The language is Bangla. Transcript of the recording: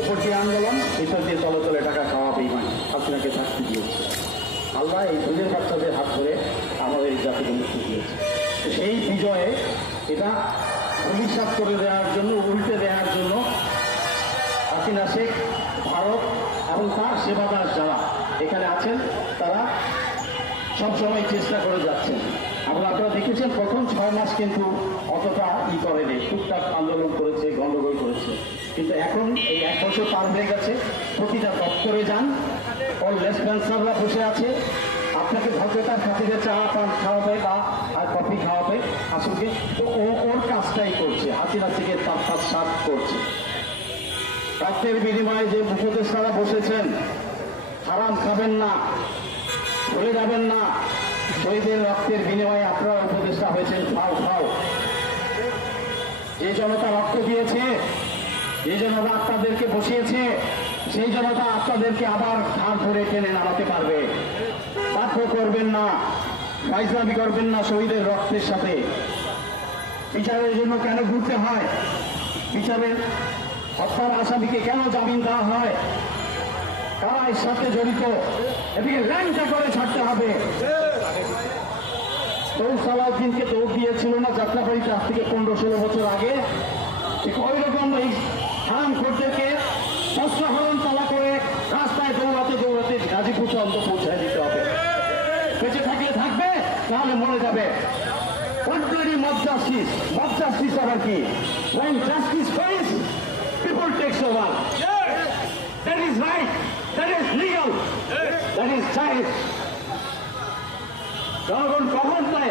উপর দিয়ে আন্দোলন, ভিতর দিয়ে তলে তলে টাকা খাওয়া বেঈমান হাসিনাকে শাস্তি দিয়েছে। আল্লাহ এই দুধের বাচ্চাদের হাত ধরে আমাদের এই জাতিকে মুক্তি দিয়েছে। সেই বিজয়ে এটা অভিশাপ করে দেওয়ার জন্য, উল্টে দেওয়ার জন্য হাসিনা শেখ, ভারত এবং তার সেবাদার যারা এখানে আছেন তারা সবসময় চেষ্টা করে যাচ্ছেন। এবং আপনারা দেখেছেন প্রথম 6 মাস কিন্তু অতটা করেনি, টুকটাক আন্দোলন করেছে, গণ্ডগোল করেছে। কিন্তু এখন এই 1 বছর পার হয়ে গেছে, প্রতিটা দপ্তরে যান, ওর লেসপেন্সাররা বসে আছে, আপনাকে ভদ্রতার খাতিরে চা পান খাওয়াবে বা আর কফি খাওয়াবে আসুকে, তো ওর কাজটাই করছে, হাসিনা থেকে তার সাত করছে। রক্তের বিনিময়ে যে উপদেষ্টারা বসেছেন, হারাম খাবেন না, ভুলে যাবেন না, শহীদের রক্তের বিনিময়ে আপনারা উপদেষ্টা হয়েছেন। খাও খাও, যে জনতা রক্ত দিয়েছে, যে জনতা আপনাদেরকে বসিয়েছে, সেই জনতা আপনাদেরকে আবার ঘাড় ধরে টেনে নামাতে পারবে। বাধ্য করবেন না, ফাইজলামি করবেন না শহীদের রক্তের সাথে। বিচারের জন্য কেন ঘুরতে হয়, বিচারের হত্যার আসামিকে কেন জামিন দেওয়া হয়, কারা এর সাথে জড়িত, এদিকে ল্যাংটা করে ছাড়তে হবে। তৌর সালাউদ্দিনকে দৌড় দিয়েছিল না যাত্রাবাড়িতে আজ থেকে 15-16 বছর আগে, ঠিক ওই রকম এই হারাম খোরদেরকে অস্ত্রহরণ তালা করে রাস্তায় দৌড়াতে দৌড়াতে গাজীপুর চন্দ্র পৌঁছায় দিতে হবে। বেঁচে থাকলে থাকবে, তাহলে মরে যাবে। মব জাস্টিস, মব জাস্টিস আবার কি? When justice fails, people takes over. That is right, that is legal, that is right. জনগণ কখন পায়